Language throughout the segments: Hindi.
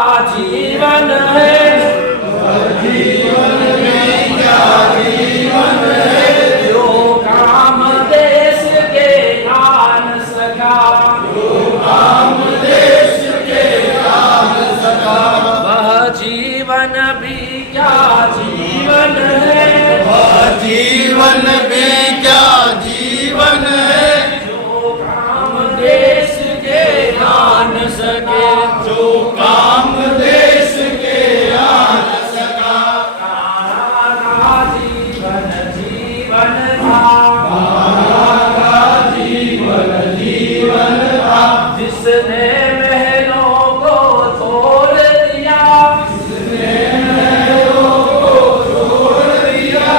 जीवन है, जीवन में क्या जीवन है, जो काम देश के आन सका, जो काम देश के आन सका, वह जीवन भी क्या जीवन है, वह जीवन भी क्या जीवन है, जो काम देश के आन सके, जो काम देश के आन सका। कारा जीवन जीवन था, कारा जीवन जीवन था, जिसने महलों को तोड़ दिया, जिसने महलों को तोड़ दिया,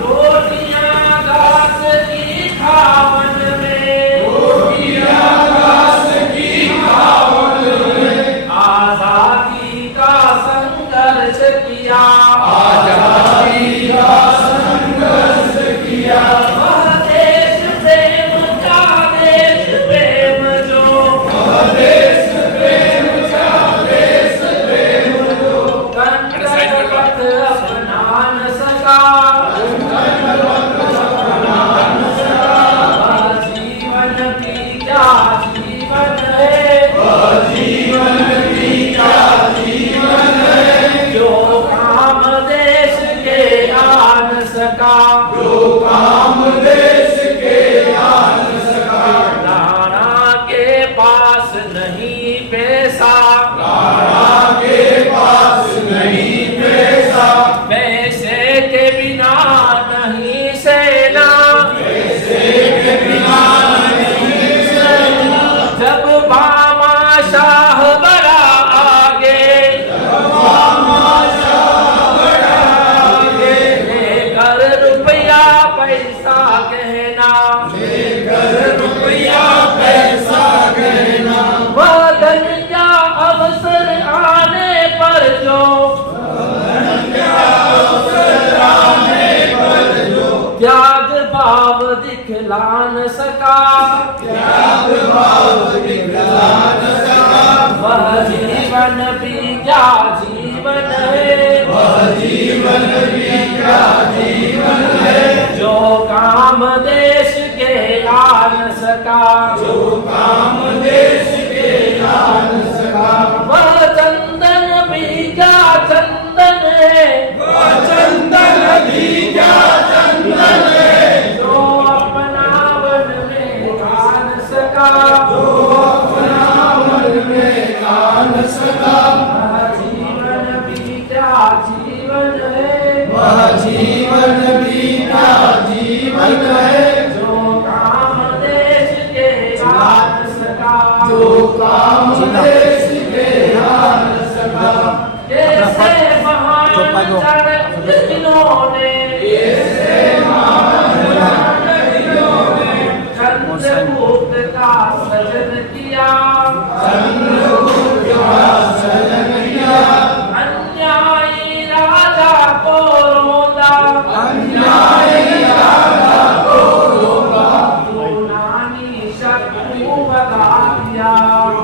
रोटियां घास की खावन में, रोटियां घास की खावन में, आजादी का संघर्ष किया, आजादी का संघर्ष किया, वह देश प्रेम का देश प्रेम जो, वह देश प्रेम का देश प्रेम जो, कंकर पथ अपना न सका, कंकर पथ अपना न सका, वह जीवन भी क्या जीवन है, वह जीवन भी क्या जीवन है, जो काम देश के आन सका, जो काम देश के आन सका। राणा के पास नहीं पैसा, राणा के पास नहीं पैसा, पैसे के बिना नहीं सेना, पैसे के बिना नहीं सेना, जब बादशाह बड़ा आगे, जब बादशाह बड़ा आगे, लेकर रुपया पैसा कहना, लेकर रुपया पैसा कहना, वतन क्या अवसर आने पर जो, वतन क्या अवसर आने पर जो, त्याग भाव दिखला न सका, त्याग भाव दिखला न सका, वह जीवन भी क्या जीवन है, वह जीवन भी क्या जीवन है, जो काम देश के आन सका, जो काम देश के आन सका, वह चंदन भी क्या चंदन है, वह चंदन भी क्या चंदन है, जो अपना वन में कान सका, जो अपना वन में कान सका, वह जीवन भी क्या जीवन है, वह जीवन भी क्या जीवन है, जो काम देश के आन सका, जो काम देश के आन सका। कैसे महान इन्होंने, कैसे महान इन्होंने चंद्रगुप्त का सजन किया, चंद्रगुप्त का सजन किया, अन्यायी राजा को रोंदा, अन्यायी राजा को रोंदा, यूनानी शत्रु बता दिया,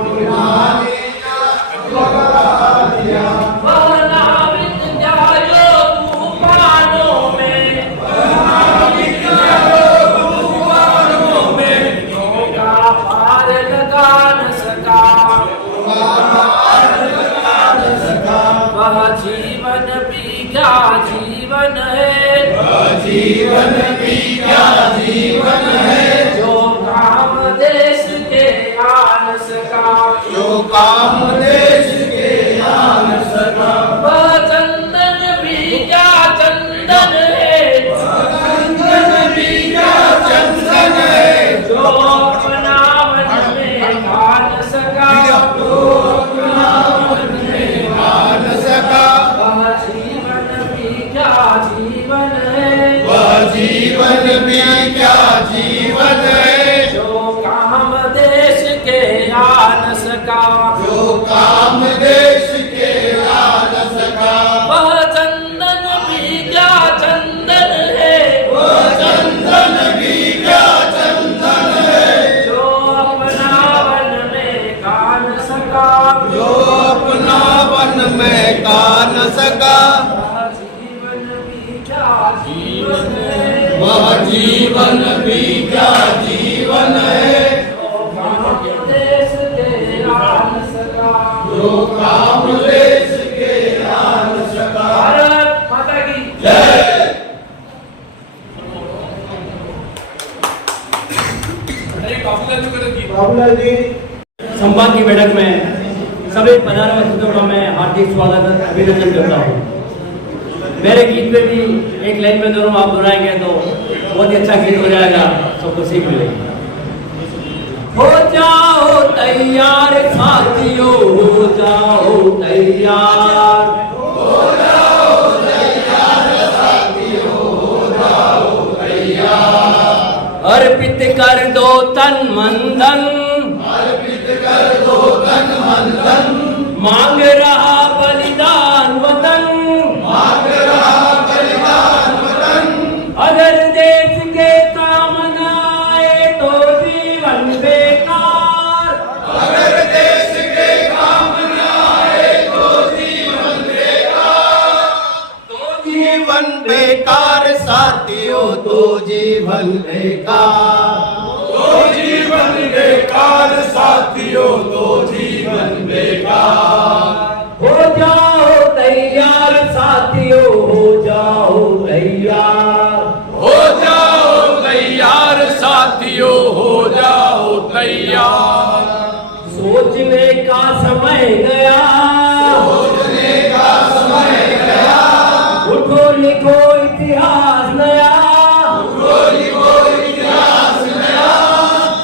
यूनानी शत्रु बता दिया, वह नाविक जायो तूफानों में, वह नाविक जायो तूफानों में, नौका पार लगा न सका, नौका पार लगा न सका, वह जीवन भी क्या जीवन है, वह जीवन भी क्या जीवन है, जो काम देश के आन सका, जो काम देश के आन सका, वह चंदन भी क्या चंदन है, वह चंदन भी क्या चंदन है, जो अपना वन में कान सका, जो अपना वन में कान सका, वह जीवन भी क्या जीवन है, वह जीवन भी क्या जीवन है, जो काम देश के आन सका, जो काम देश के आन सका, वह चंदन भी क्या चंदन है, वह चंदन भी क्या चंदन है, जो अपना वन में कान सका, जो अपना वन सका। जीवन भी क्या जीवन है, वह जीवन भी क्या जीवन है, देश के आन सका, जो काम देश के आन सका। भारत माता की जय। बाबूलाल जी संवाद की बैठक में सभी पधारे अतिथियों का मैं हार्दिक स्वागत अभिनंदन करता हूँ। मेरे गीत में भी एक लाइन में दोनों आप दोहराएंगे तो बहुत ही अच्छा गीत हो जाएगा, सबको सीख मिलेगी। हो जाओ तैयार साथियों, हो जाओ तैयार, हो जाओ तैयार साथियों, हो जाओ तैयार। अर्पित कर दो तन मन धन, अर्पित कर दो तन मन धन, मांग रहा बलिदान वतन, मांग रहा बलिदान वतन। अगर देश के काम न आए तो जीवन बेकार, अगर देश के काम न आए तो जीवन बेकार, तो जीवन बेकार साथियों, तो जीवन बेकार, तो जीवन बेकार साथियों, तो जीवन बेकार। हो जाओ तैयार साथियों, हो जाओ तैयार, हो जाओ तैयार साथियों, हो जाओ तैयार। सोचने का समय गया, सोचने का समय गया, उठो लिखो इतिहास नया, उठो लिखो इतिहास नया।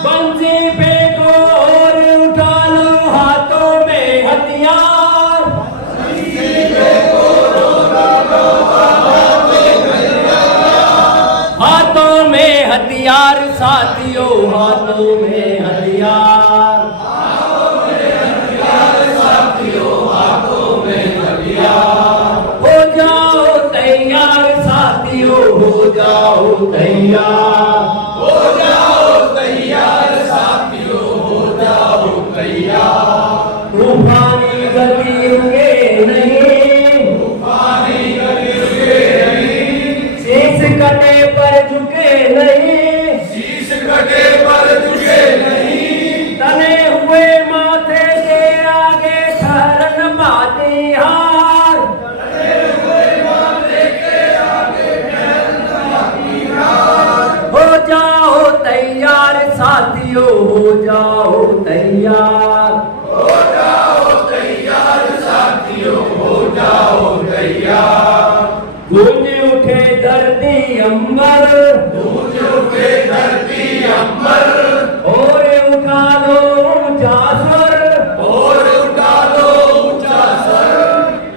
बंसी फेंको और उठा लो हाथों में हथियार, हाथों में हथियार साथियों, हाथों में हथियार, हो जाओ तैयार साथियों, हो जाओ तैयार, हो जाओ तैयार साथियों, हो जाओ तैयार। तूफानी गति रुके नहीं, पानी गति रुके नहीं, शीश कटे पर झुके नहीं, शीश कटे पर झुके नहीं, तने हुए माथे के आगे ठहरन पाती हार, हो जाओ तैयार साथियों, हो जाओ तैयार, हो जाओ तैयार साथियों, हो जाओ तैयार। गूंज उठे धरती अंबर, गूंज उठे धरती अंबर, और उठा लो ऊंचा स्वर, और उठा लो ऊंचा सर।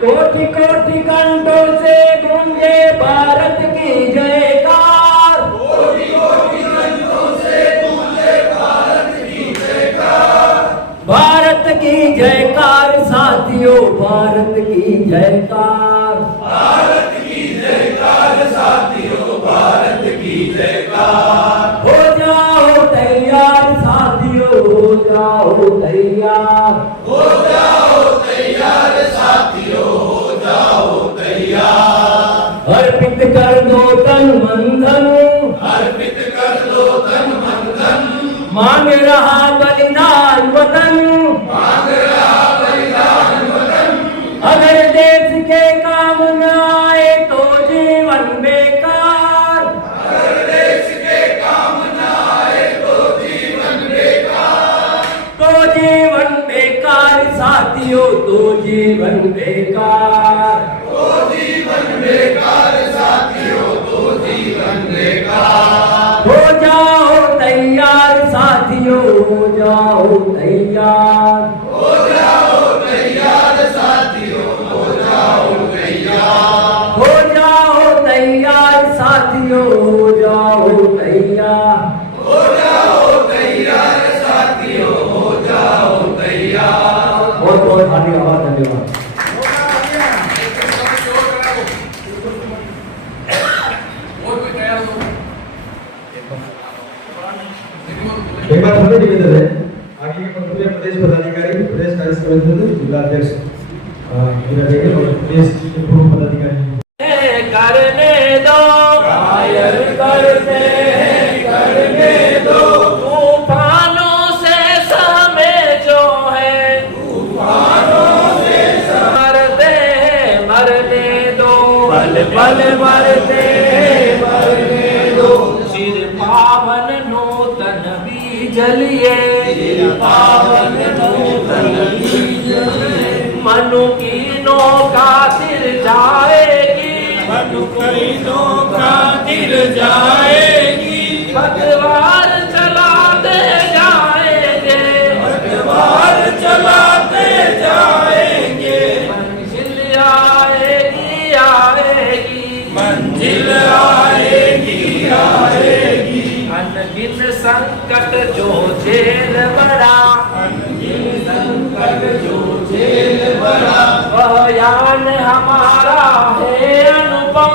कोटि कोटि कंठों से गूंजे भारत की जयकार, कोटि कोटि कंठों से गूंजे भारत की जयकार। भारत की जयकार साथियों, भारत की जयकार, भारत की जयकार साथियों, भारत की जयकार। हो जाओ तैयार साथियों, हो जाओ तैयार, हो जाओ तैयार साथियों, हो जाओ तैयार। अर्पित कर दो तन मन धन, अर्पित कर दो तन मन धन, मांग रहा बलिदान वतन, मांग रहा बलिदान वतन। अगर देश के काम न आए तो जीवन बेकार, अगर देश के काम न आए तो जीवन बेकार, तो जीवन बेकार साथियों, तो जीवन बेकार, तो जीवन बेकार साथियों, तो जीवन बेकार। हो जाओ तैयार साथियों, हो जाओ तैयार, हो जाओ तैयार साथियों, हो जाओ तैयार। हो जाओ तैयार साथियों, हो जाओ तैयार, हो जाओ तैयार साथियों, हो जाओ तैयार। बहुत बहुत हार्दिक आभार, धन्यवाद। एक बार हमें निवेदन है आगे के प्रदेश पदाधिकारी, प्रदेश कार्य समिति जिला अध्यक्ष विधायक और प्रदेश के पूर्व पदाधिकारी करने दो कायर करने दो तूफानों से समय जो है तूफानों से मरने दो पल पल मरने दो चिर पावन नूतन बीज लिए पावन नूतन बीज मनु की नौका तिर जाएगी मनु की नौका तिर जाएगी पतवार चलाते जाएंगे पतवार चलाते जाएंगे मंजिल आएगी आएगी मंजिल आएगी आएगी अनगिन संकट जो झेल बड़ा अनगिन संकट जो झेल बड़ा वह यान हमारा है अनुपम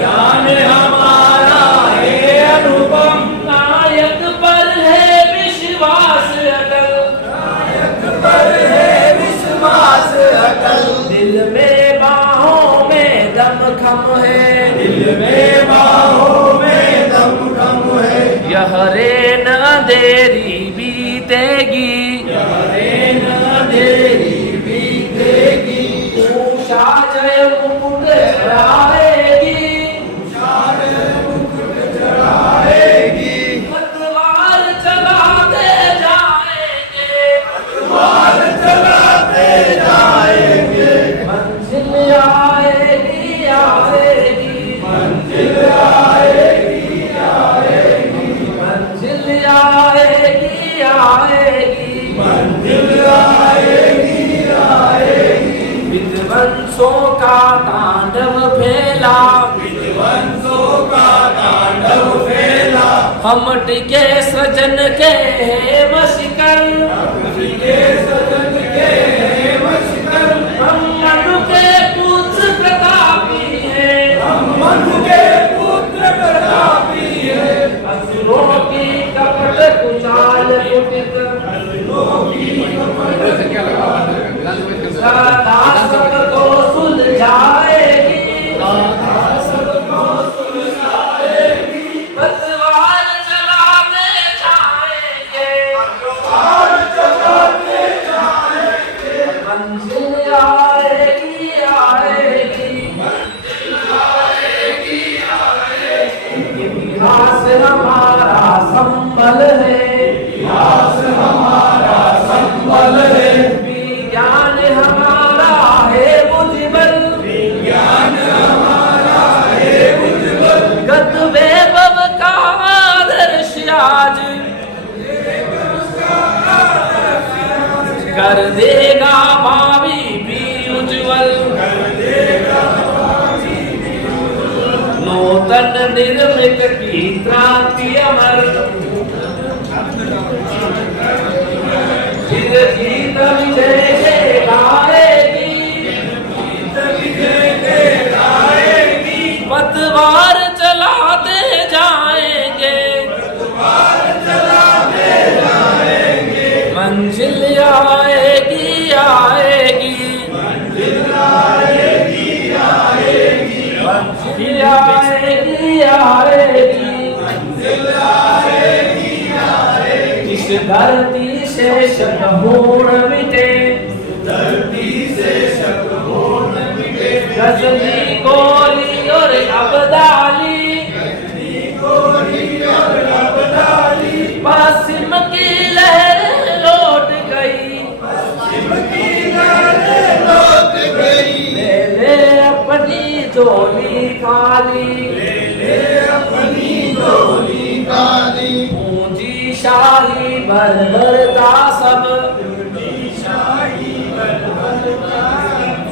यान हमारा है अनुपम नायक पर है विश्वास अटल नायक पर है विश्वास अटल दिल में बाहों में दमखम है दिल में बाहों में दमखम है यह रेन अंधेरी बीतेगी यह रेन अंधेरी बीतेगी उषा जय मुकुट चढ़ाएगी उषा जय मुकुट चढ़ाएगी पतवार चलाते जाएंगे पतवार चलाते जाएंगे मंजिल आएगी आएगी मंजिल आएगी आएगी मंजिल आएगी आएगी मंजिल आएगी आएगी विध्वंसों का तांडव फैला विध्वंसों का तांडव फैला हम टिके सृजन के हेम शिखर हम टिके सृजन के हेम शिखर हम मनु के पुत्र प्रतापी हैं हम मनु के पुत्र प्रतापी हैं असुरों की कपट कुचाल कुटित असुरों की कपट सदा सबको सुलझाएगी सदा सबको सुलझाएगी पतवार चलाते जाएंगे पतवार चलाते जाएंगे मंजिल आएगी आएगी मंजिल आएगी आएगी इतिहास हमारा संबल है इतिहास हमारा संबल है विज्ञान हमारा है बुद्धिबल विज्ञान हमारा है बुद्धिबल गत वैभव का आदर्श आज कर देगा भावी भी उज्जवल कर देगा भावी भी उज्जवल नूतन निर्मित की क्रांति अमर फिर जीत विजय के गाएगी जीत विजय के गाएगी पतवार चलाते जाएंगे पतवार चलाते जाएंगे मंजिल आएगी आएगी मंजिल आएगी आएगी मंजिल आएगी आएगी मंजिल आएगी आएगी इस धरती से शतहोड़ मिटे धरती से शतहोड़ मिटे गजनी गोली और अब्दाली गजनी गोली और अब्दाली पश्चिम की लहर लौट गई पश्चिम की लहर लौट गई ले ले अपनी झोली खाली ले ले अपनी झोली खाली शाही भर भरता सब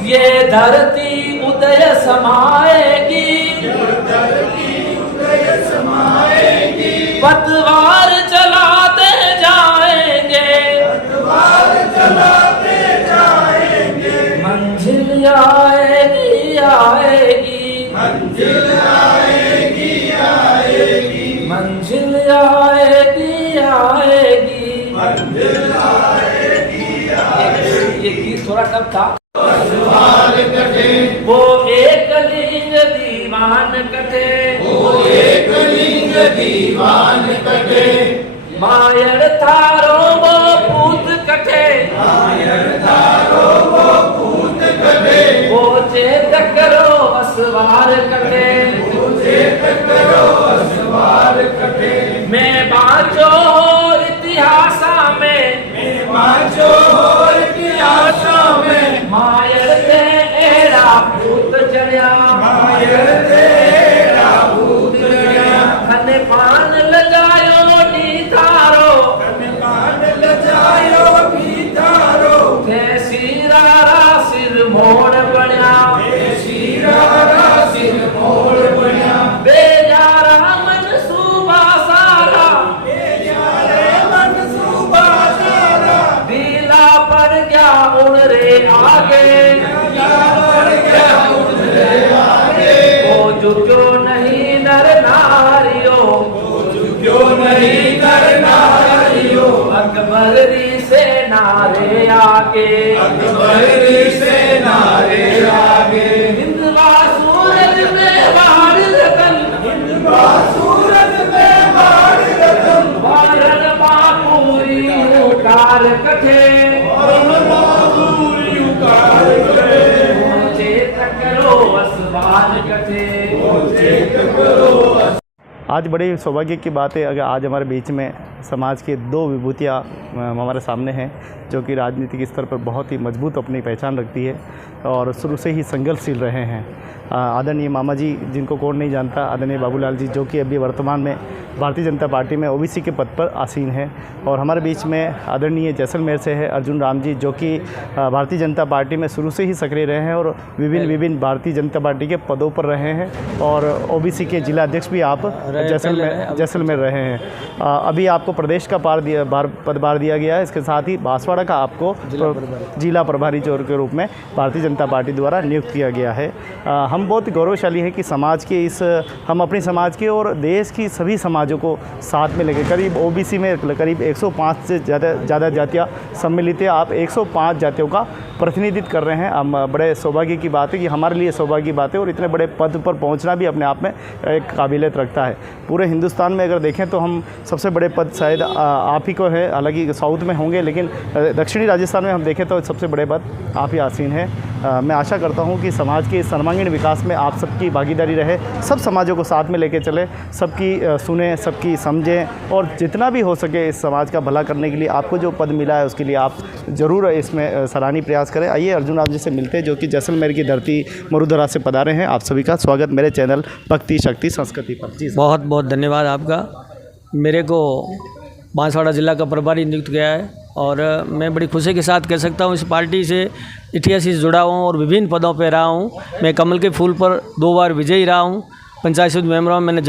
ये धरती उदय समाएगी पतवार चलाते जाएंगे मंजिल आएगी आएगी मंजिल आएगी आएगी मंजिल आएगी आएगी मंजिल आएगी आएगी। ये गीत थोड़ा टफ था। असवार कटे, वो एक लिंग दीवान कटे, वो एक लिंग दीवान कटे, मायर थारो वो पूत कटे, मायर थारो वो पूत कटे, वो चेत करो असवार कटे, चेत करो असवार कटे, मैं बाँचो इतिहास में, माचो इतिहास में, मायर ते एड़ा पूत चढ़िया, मायर तेरा भूत गया, धन पान लगायो नी थारो, मान लजायो भी तारो, थे सीरा सिर मोड़ बनिया, शीरा सिर मोड़ बनिया, बेजारा मन सूबा सारा, मन सूबा सारा, दिला पर क्या उड़ रे आगे, पर गया उधरे आगे, वो झुक्यो नहीं नर नारियो, क्यों नहीं करना रियो, अकबरी से नारे आगे, अकबरी से नारे आगे, हिंदवा सूरज में बाढ़ रतन, सूरज में बाढ़ रतन, वारन बापूरी उकार कठे, बाबूरी उकार करे, चेत करो असवार कठे। चेत करो। आज बड़े सौभाग्य की बात है अगर आज हमारे बीच में समाज के दो विभूतियाँ हमारे सामने हैं जो कि राजनीतिक स्तर पर बहुत ही मजबूत अपनी पहचान रखती है और शुरू से ही संघर्षशील रहे हैं। आदरणीय मामा जी जिनको कौन नहीं जानता, आदरणीय बाबूलाल जी जो कि अभी वर्तमान में भारतीय जनता पार्टी में ओबीसी के पद पर आसीन है, और हमारे बीच में आदरणीय जैसलमेर से है अर्जुन राम जी जो कि भारतीय जनता पार्टी में शुरू से ही सक्रिय रहे हैं और विभिन्न भारतीय जनता पार्टी के पदों पर रहे हैं, और ओबीसी के जिला अध्यक्ष भी आप जैसलमेर रहे हैं। अभी आपको प्रदेश का पदभार दिया गया है, इसके साथ ही बांसवाड़ा का आपको जिला प्रभारी चोर के रूप में भारतीय जनता पार्टी द्वारा नियुक्त किया गया है। हम बहुत गौरवशाली हैं कि समाज के हम अपने समाज के और देश की सभी समाजों को साथ में लेकर करीब ओबीसी में करीब 105 से ज़्यादा जातियाँ सम्मिलित है। आप 105 जातियों का प्रतिनिधित्व कर रहे हैं। हम बड़े सौभाग्य की बात है कि हमारे लिए सौभाग्य की बात है, और इतने बड़े पद पर पहुंचना भी अपने आप में एक काबिलियत रखता है। पूरे हिंदुस्तान में अगर देखें तो हम सबसे बड़े पद शायद आप ही को है, हालांकि साउथ में होंगे, लेकिन दक्षिणी राजस्थान में हम देखें तो सबसे बड़े पद आप ही आसीन हैं। मैं आशा करता हूं कि समाज के सर्वांगीण विकास में आप सबकी भागीदारी रहे, सब समाजों को साथ में लेकर चले, सबकी सुने, सबकी समझें, और जितना भी हो सके इस समाज का भला करने के लिए आपको जो पद मिला है उसके लिए आप ज़रूर इसमें सराहनीय प्रयास करें। आइए अर्जुन आप जी से मिलते हैं जो कि जैसलमेर की धरती मरुधरा से पधारे हैं। आप सभी का स्वागत मेरे चैनल भक्ति शक्ति संस्कृति पर। जी बहुत बहुत धन्यवाद आपका। मेरे को बांसवाड़ा जिला का प्रभारी नियुक्त किया है और मैं बड़ी खुशी के साथ कह सकता हूँ इस पार्टी से इतिहास से जुड़ा हूँ और विभिन्न पदों पर रहा हूँ। मैं कमल के फूल पर 2 बार विजयी रहा हूँ। पंचायत समिति मेंबरों में मैंने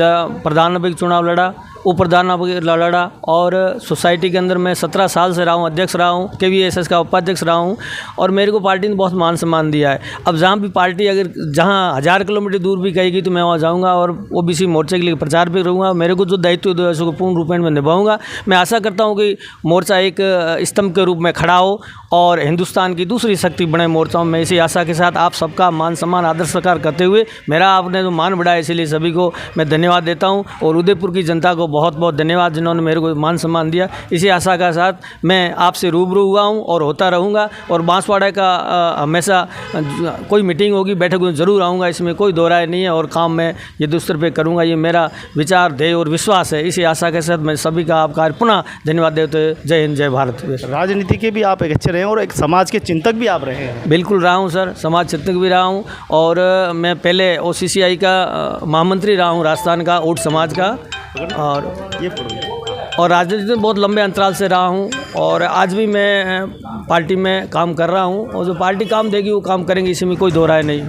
प्रधान का चुनाव लड़ा, उप प्रधान लड़ा, और सोसाइटी के अंदर मैं 17 साल से रहा हूँ, अध्यक्ष रहा हूँ, KVSS का उपाध्यक्ष रहा हूँ, और मेरे को पार्टी ने बहुत मान सम्मान दिया है। अब जहाँ भी पार्टी अगर जहाँ 1000 किलोमीटर दूर भी कहेगी तो मैं वहाँ जाऊँगा और ओबीसी मोर्चे के लिए प्रचार भी रहूँगा। मेरे को जो दायित्व दो है उसको पूर्ण रूप में निभाऊँगा। मैं आशा करता हूँ कि मोर्चा एक स्तंभ के रूप में खड़ा हो और हिंदुस्तान की दूसरी शक्ति बने मोर्चा में। इसी आशा के साथ आप सबका मान सम्मान आदर सत्कार करते हुए मेरा आपने जो मान बढ़ाया इसलिए सभी को मैं धन्यवाद देता हूँ, और उदयपुर की जनता को बहुत बहुत धन्यवाद जिन्होंने मेरे को मान सम्मान दिया। इसी आशा के साथ मैं आपसे रूबरू हुआ हूँ और होता रहूँगा, और बांसवाड़ा का हमेशा कोई मीटिंग होगी, बैठक होगी, जरूर आऊँगा, इसमें कोई दो राय नहीं है, और काम मैं ये दूसरे पे करूँगा, ये मेरा विचार ध्येय और विश्वास है। इसी आशा के साथ मैं सभी का आपका पुनः धन्यवाद देते हुए जय हिंद जय भारत। राजनीति के भी आप एक अच्छे रहे हैं और एक समाज के चिंतक भी आप रहे हैं। बिल्कुल रहा हूँ सर, समाज चिंतक भी रहा हूँ, और मैं पहले OCCI का महामंत्री रहा हूँ, राजस्थान का ऊट समाज का, और राजनीति में बहुत लंबे अंतराल से रहा हूँ, और आज भी मैं पार्टी में काम कर रहा हूँ, और जो पार्टी काम देगी वो काम करेंगे, इसमें कोई दो राय नहीं।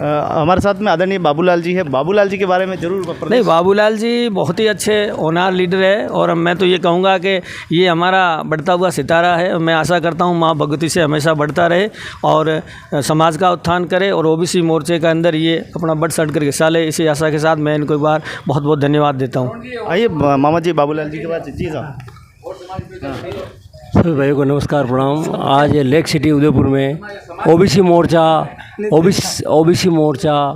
हमारे साथ में आदरणीय बाबूलाल जी है। बाबूलाल जी के बारे में जरूर नहीं, बाबूलाल जी बहुत ही अच्छे होनहार लीडर है, और मैं तो ये कहूँगा कि ये हमारा बढ़ता हुआ सितारा है। मैं आशा करता हूँ माँ भगवती से हमेशा बढ़ता रहे और समाज का उत्थान करे, और OBC मोर्चे के अंदर ये अपना बढ़ चढ़ कर हिस्सा ले। इसी आशा के साथ मैं इनको एक बार बहुत बहुत धन्यवाद देता हूँ। आइए मामा जी बाबूलाल जी के बाद। जी साहब, सभी भाइयों को नमस्कार प्रणाम। आज लेक सिटी उदयपुर में ओबीसी मोर्चा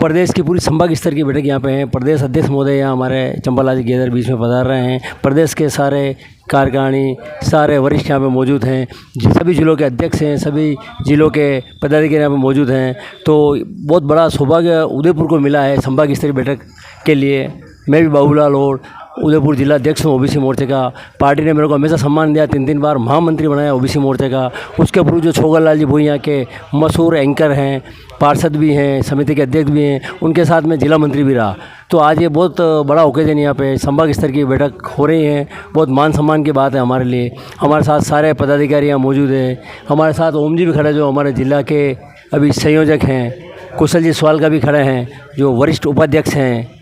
प्रदेश की पूरी संभाग स्तर की बैठक यहाँ पे है। प्रदेश अध्यक्ष महोदय यहाँ हमारे चंपालाल जी गेदर बीच में पधार रहे हैं। प्रदेश के सारे कार्यकारिणी सारे वरिष्ठ यहाँ पे मौजूद हैं। सभी जिलों के अध्यक्ष हैं, सभी जिलों के पदाधिकारी यहाँ पे मौजूद हैं। तो बहुत बड़ा सौभाग्य उदयपुर को मिला है संभाग स्तरीय बैठक के लिए। मैं भी बाबूलाल और उदयपुर जिला अध्यक्ष हूँ ओबीसी मोर्चे का। पार्टी ने मेरे को हमेशा सम्मान दिया, 3 बार महामंत्री बनाया ओबीसी मोर्चे का। उसके पूर्व जो छोगर लाल जी भुइयाँ के मशहूर एंकर हैं, पार्षद भी हैं, समिति के अध्यक्ष भी हैं, उनके साथ में जिला मंत्री भी रहा। तो आज ये बहुत बड़ा ओकेजन यहाँ पे संभाग स्तर की बैठक हो रही है। बहुत मान सम्मान की बात है हमारे लिए। हमारे साथ सारे पदाधिकारी यहाँ मौजूद हैं। हमारे साथ ओम जी भी खड़े जो हमारे जिला के अभी संयोजक हैं। कुशल जी सवाल का भी खड़े हैं जो वरिष्ठ उपाध्यक्ष हैं।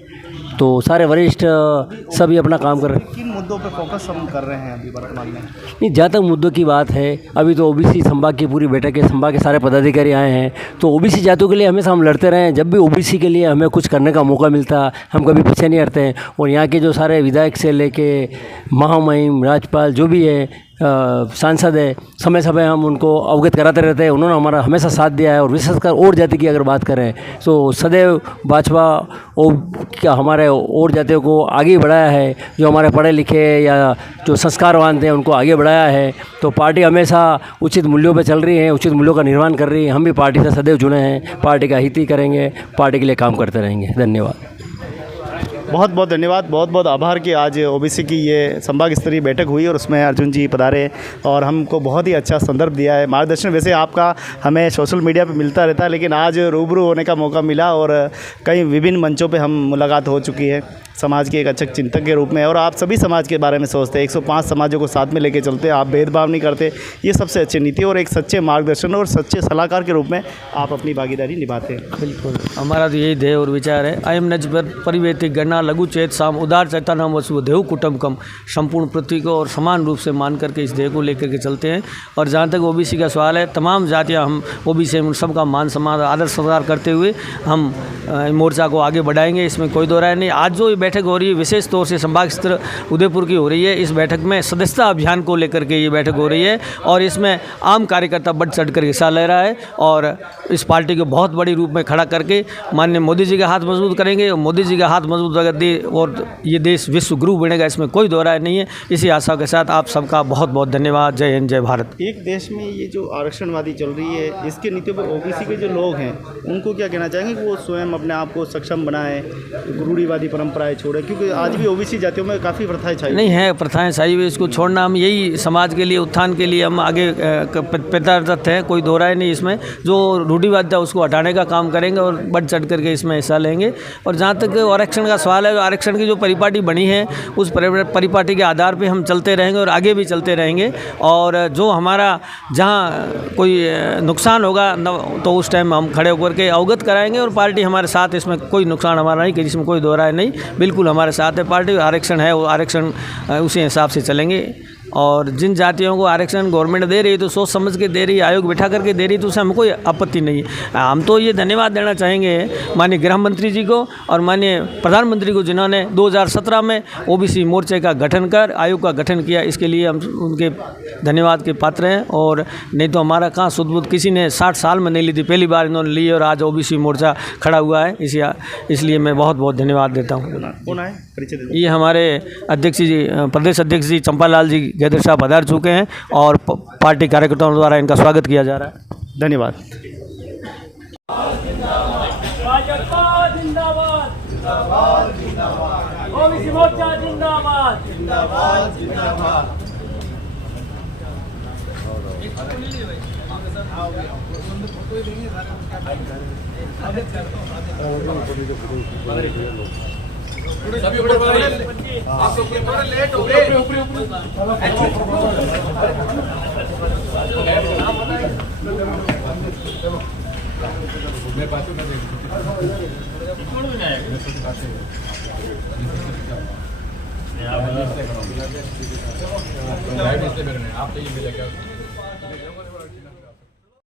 तो सारे वरिष्ठ सभी अपना काम कर रहे हैं। किन मुद्दों पे फोकस हम कर रहे हैं अभी वर्तमान में? नहीं, जहाँ तक मुद्दों की बात है, अभी तो ओबीसी संभाग की पूरी बैठक है, संभाग के सारे पदाधिकारी आए हैं। तो ओबीसी जातियों के लिए हमेशा हम लड़ते रहे हैं। जब भी ओबीसी के लिए हमें कुछ करने का मौका मिलता, हम कभी पीछे नहीं हटते हैं। और यहाँ के जो सारे विधायक से लेके महामहिम राज्यपाल जो भी है, सांसद है, समय समय हम उनको अवगत कराते रहते हैं। उन्होंने हमारा हमेशा साथ दिया है। और विशेषकर और जाति की अगर बात करें तो सदैव भाजपा और क्या हमारे और जातियों को आगे बढ़ाया है। जो हमारे पढ़े लिखे या जो संस्कारवान थे उनको आगे बढ़ाया है। तो पार्टी हमेशा उचित मूल्यों पर चल रही है, उचित मूल्यों का निर्माण कर रही है। हम भी पार्टी से सदैव जुड़े हैं, पार्टी का हित ही करेंगे, पार्टी के लिए काम करते रहेंगे। धन्यवाद। बहुत बहुत धन्यवाद, बहुत बहुत आभार कि आज ओबीसी की ये संभाग स्तरीय बैठक हुई और उसमें अर्जुन जी पधारे और हमको बहुत ही अच्छा संदर्भ दिया है, मार्गदर्शन। वैसे आपका हमें सोशल मीडिया पे मिलता रहता है, लेकिन आज रूबरू होने का मौका मिला और कई विभिन्न मंचों पे हम मुलाकात हो चुकी है समाज के एक अच्छे चिंतक के रूप में। और आप सभी समाज के बारे में सोचते हैं, 105 समाजों को साथ में लेके चलते हैं, आप भेदभाव नहीं करते। ये सबसे अच्छी नीति और एक सच्चे मार्गदर्शन और सच्चे सलाहकार के रूप में आप अपनी भागीदारी निभाते हैं। बिल्कुल, हमारा तो यही ध्येय और विचार है। अयम नज परिवेति गणना लघु चेत साम उदार चैतन्यम वसुधैव कुटुम्बकम, संपूर्ण पृथ्वी को और समान रूप से मान करके इस ध्येय को लेकर के चलते हैं। और जहाँ तक ओबीसी का सवाल है, तमाम जातियाँ हम ओबीसी उन सबका मान सम्मान आदर सत्कार करते हुए हम मोर्चा को आगे बढ़ाएंगे, इसमें कोई दो राय नहीं। आज जो बैठक हो रही है विशेष तौर से संभाग स्तर उदयपुर की हो रही है। इस बैठक में सदस्यता अभियान को लेकर के ये बैठक हो रही है और इसमें आम कार्यकर्ता बढ़ चढ़ कर हिस्सा ले रहा है और इस पार्टी को बहुत बड़ी रूप में खड़ा करके माननीय मोदी जी का हाथ मजबूत करेंगे। और मोदी जी का हाथ मजबूत अगर और ये देश विश्व गुरु बनेगा, इसमें कोई दो राय नहीं है। इसी आशा के साथ आप सबका बहुत बहुत धन्यवाद। जय हिंद, जय भारत। एक देश में ये जो आरक्षणवादी चल रही है, इसके नीतियों पर ओबीसी के जो लोग हैं उनको क्या कहना चाहेंगे कि वो स्वयं अपने आप को सक्षम बनाएं, रूढ़िवादी परंपराएं छोड़ें? क्योंकि आज भी ओबीसी जातियों में काफ़ी प्रथाएं छाई नहीं है, प्रथाएं छाई हुई, इसको छोड़ना हम यही समाज के लिए उत्थान के लिए हम आगे प्रत्यर्थ हैं, कोई दो राय नहीं इसमें। जो रूढ़िवाद था उसको हटाने का काम करेंगे और बढ़ चढ़ करके इसमें हिस्सा लेंगे। और जहाँ तक आरक्षण का सवाल है, आरक्षण की जो परिपाटी बनी है उस परिपाटी के आधार पर हम चलते रहेंगे और आगे भी चलते रहेंगे। और जो हमारा जहाँ कोई नुकसान होगा तो उस टाइम हम खड़े होकर के अवगत कराएंगे और पार्टी हमारे साथ, इसमें कोई नुकसान हमारा नहीं, जिसमें कोई दो राय नहीं, बिल्कुल हमारे साथ है पार्टी। आरक्षण है वो आरक्षण उसी हिसाब से चलेंगे। और जिन जातियों को आरक्षण गवर्नमेंट दे रही है तो सोच समझ के दे रही है, आयोग बिठा करके दे रही है, तो उससे हमें कोई आपत्ति नहीं है। हम तो ये धन्यवाद देना चाहेंगे माननीय गृह मंत्री जी को और माननीय प्रधानमंत्री को, जिन्होंने 2017 में ओबीसी मोर्चे का गठन कर आयोग का गठन किया। इसके लिए हम उनके धन्यवाद के पात्र हैं। और नहीं तो हमारा कहाँ सुध किसी ने 60 साल में नहीं ली थी, पहली बार इन्होंने ली और आज ओबीसी मोर्चा खड़ा हुआ है। इसलिए मैं बहुत बहुत धन्यवाद देता हूँ। कौन है? ये हमारे अध्यक्ष जी, प्रदेश अध्यक्ष जी चंपालाल जी गेदर साहब पधार चुके हैं और पार्टी कार्यकर्ताओं द्वारा इनका स्वागत किया जा रहा है। धन्यवाद। भाजपा जिंदाबाद, ओबीसी मोर्चा जिंदाबाद, सभी ऊपर आप लोग थोड़ा लेट हो गए। आप तो ये मिलेगा।